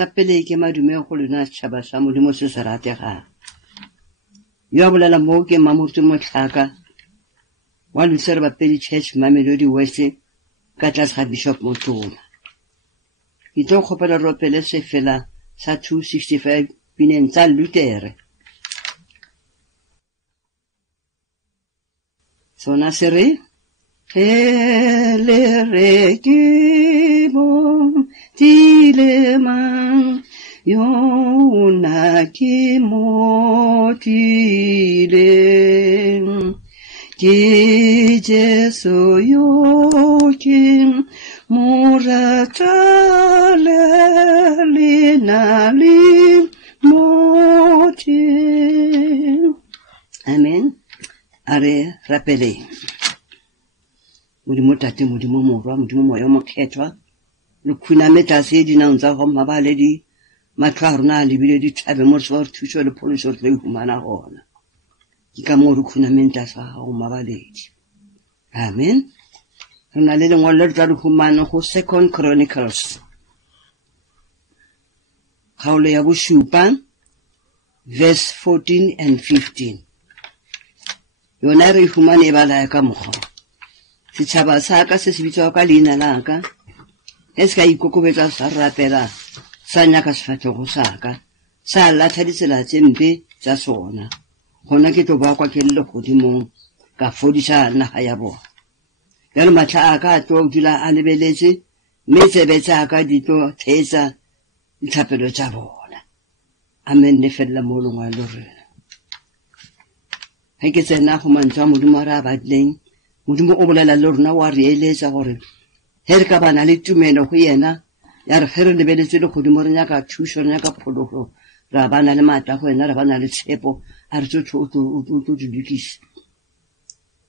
Sapele ke madume go lona tšhaba sa modimo se se rategang. Yo a bolela mo ke Mamorti Motlhaka wa Lutsere Bapedi Church Mamelodi West ka tlase ga Bishop Motoma. Ke tlo kgopela ropele se fela sa 265 pineng tsa Lutere. Sona se re Hele re ke bom tilemang yona ke motileng ke Jesu yo ke moratale lena le motileng. Amen. Are rapele. Modimo tate modimo morwa modimo moya mo kgethwa le khuname tlase dinang tsa go mabale di matlho a rona le bile di thabe mo se ba re thuso le pholoso re humana gona ke ka mo re khunameng tlase ga go mabaledi. Amen. Re na le lengwalo le tla re humana go 2 Chronicles kgaolo ya bosupa verse 14 and 15. Yona re humane e bala ka mokgwa setšhaba sa ka se se bitswa ka leina la ka e se ka ikokobetsa sa rapela sa nyaka sefatlhego sa ka sa latha ditsela tse mpe tsa sona gona ke tlo ba kwa ke le godimong ka fodisa naga ya bona jalo matlha a ka a tlo dula a lebeletse mme tsebe tsa ka di tlo theetsa ditlhapelo tsa bona. Amen. Ne fela mo lengwa le rena ha ke tsena go mantswa modimo ra batleng modimo o bolela le rona wa re eletsa gore he re ka bana le tumelo go yena ya re ge re lebeletse le godimo re nyaka thuso re nyaka phologo ra bana le maatla go yena re bana le tshepo a re tlo di lokisa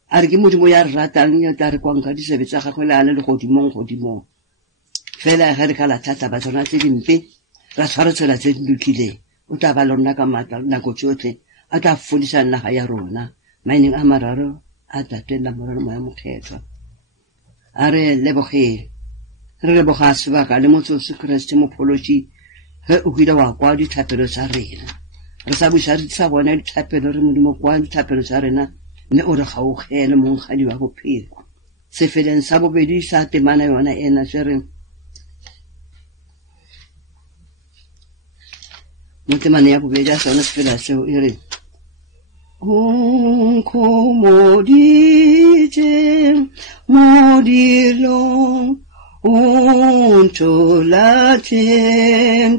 a re ke modimo ya re ratang ya tla re kwang ka disebe tsa gagwe le a le godimong fela ge re ka latlha ba tsona tse dimpe ra tshwara tsela tse di lokileng o tla ba le rona ka maatla nako tsotlhe a tla fodisa naga ya rona maineng a mararo a tatela moralo moya mokgethwa a re lebogele re leboga sebaka le motsosi Kriste mophološi ge o hwile wa kwa dithapelo tsa rena re sa buša re sa bona dithapelo re modimo kwa dithapelo tsa rena mme o re gaogele monkgadi wa bophelo sefeleng sa bobedi sa temana yona ena se re mo temane ya bobedi a sona sefela seo e re Onkomodije modilong ontolaten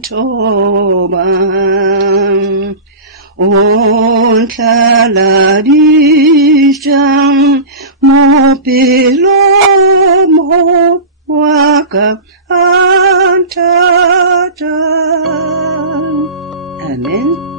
toban ontlaladijang mopelo mo waka antata. Amen.